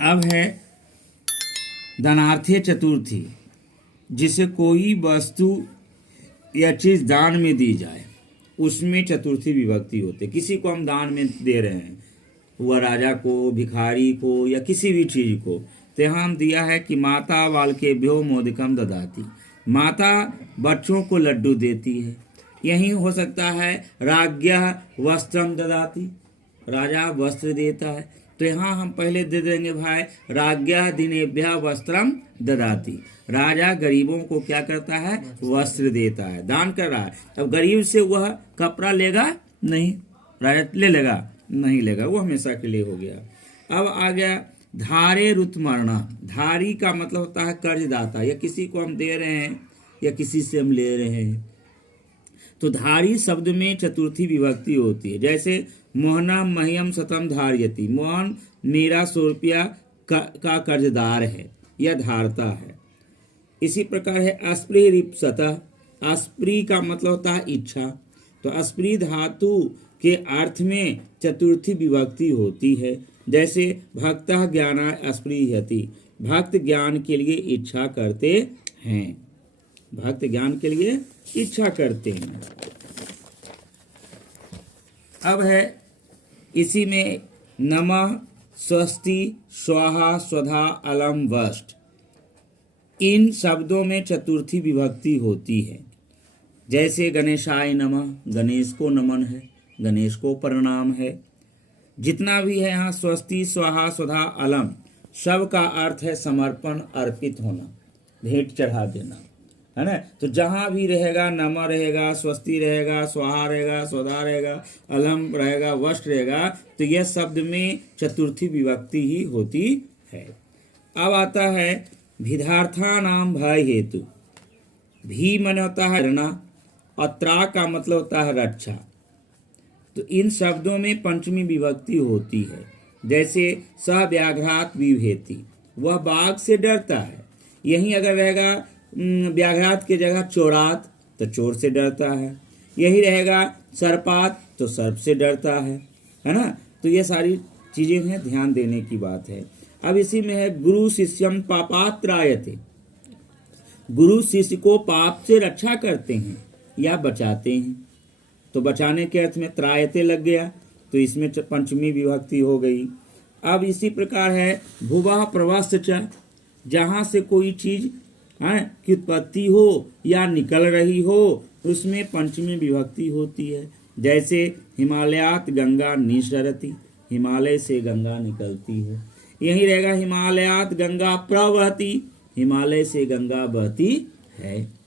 अब है दानार्थे चतुर्थी, जिसे कोई वस्तु या चीज दान में दी जाए उसमें चतुर्थी विभक्ति होती है। किसी को हम दान में दे रहे हैं, वह राजा को, भिखारी को या किसी भी चीज को, तो यहाँ हम दिया है कि माता बालकेभ्यो मोदकम ददाती, माता बच्चों को लड्डू देती है। यही हो सकता है राज्ञः वस्त्रम ददाती, राजा वस्त्र देता है। तो यहाँ हम पहले दे देंगे भाई राज्ञः दिनेभ्यः वस्त्रम ददाती, राजा गरीबों को क्या करता है, वस्त्र देता है, दान कर रहा है। अब गरीब से वह कपड़ा लेगा नहीं, राजा ले लेगा नहीं लेगा, वो हमेशा के लिए हो गया। अब आ गया धारे रुतमर्णा, धारी का मतलब होता है कर्जदाता, या किसी को हम दे रहे हैं या किसी से हम ले रहे हैं। तो धारी शब्द में चतुर्थी विभक्ति होती है। जैसे मोहना मह्यम शतम धार्यति, मोहन मेरा 100 रुपया का कर्जदार है या धारता है। इसी प्रकार है अस्प्री रिप्सतः, अस्प्री का मतलब होता है इच्छा। तो अस्प्री धातु के अर्थ में चतुर्थी विभक्ति होती है। जैसे भक्तः ज्ञानाय अस्पृहति, भक्त ज्ञान के लिए इच्छा करते हैं, भक्त ज्ञान के लिए इच्छा करते हैं। अब है इसी में नमः, स्वस्ति, स्वाहा, स्वधा, अलम, वष्ट, इन शब्दों में चतुर्थी विभक्ति होती है। जैसे गणेशाय नमः, गणेश को नमन है, गणेश को प्रणाम है। जितना भी है यहाँ स्वस्ति, स्वाहा, स्वधा, अलम, सब का अर्थ है समर्पण, अर्पित होना, भेंट चढ़ा देना, है ना। तो जहाँ भी रहेगा नमः रहेगा, स्वस्ति रहेगा, स्वाहा रहेगा, स्वधा रहेगा, अलम रहेगा, वष्ट रहेगा, तो यह शब्द में चतुर्थी विभक्ति ही होती है। अब आता है भिधार्था नाम भय हेतु, भी मन होता है रना और त्रा का मतलब होता है रक्षा। तो इन शब्दों में पंचमी विभक्ति होती है। जैसे सह व्याघ्रात विभेति, वह बाघ से डरता है। यही अगर रहेगा व्याघ्रात की जगह चोरात, तो चोर से डरता है। यही रहेगा सर्पात, तो सर्प से डरता है ना। तो ये सारी चीजें हैं, ध्यान देने की बात है। अब इसी में है गुरु शिष्यम पापात त्रायते, गुरु शिष्य को पाप से रक्षा करते हैं या बचाते हैं। तो बचाने के अर्थ में त्रायते लग गया, तो इसमें पंचमी विभक्ति हो गई। अब इसी प्रकार है भुवः प्रवस्य च, जहाँ से कोई चीज की उत्पत्ति हो या निकल रही हो, उसमें पंचमी विभक्ति होती है। जैसे हिमालयात गंगा निसरति, हिमालय से गंगा निकलती है। यही रहेगा हिमालयात गंगा प्रवहति, हिमालय से गंगा बहती है।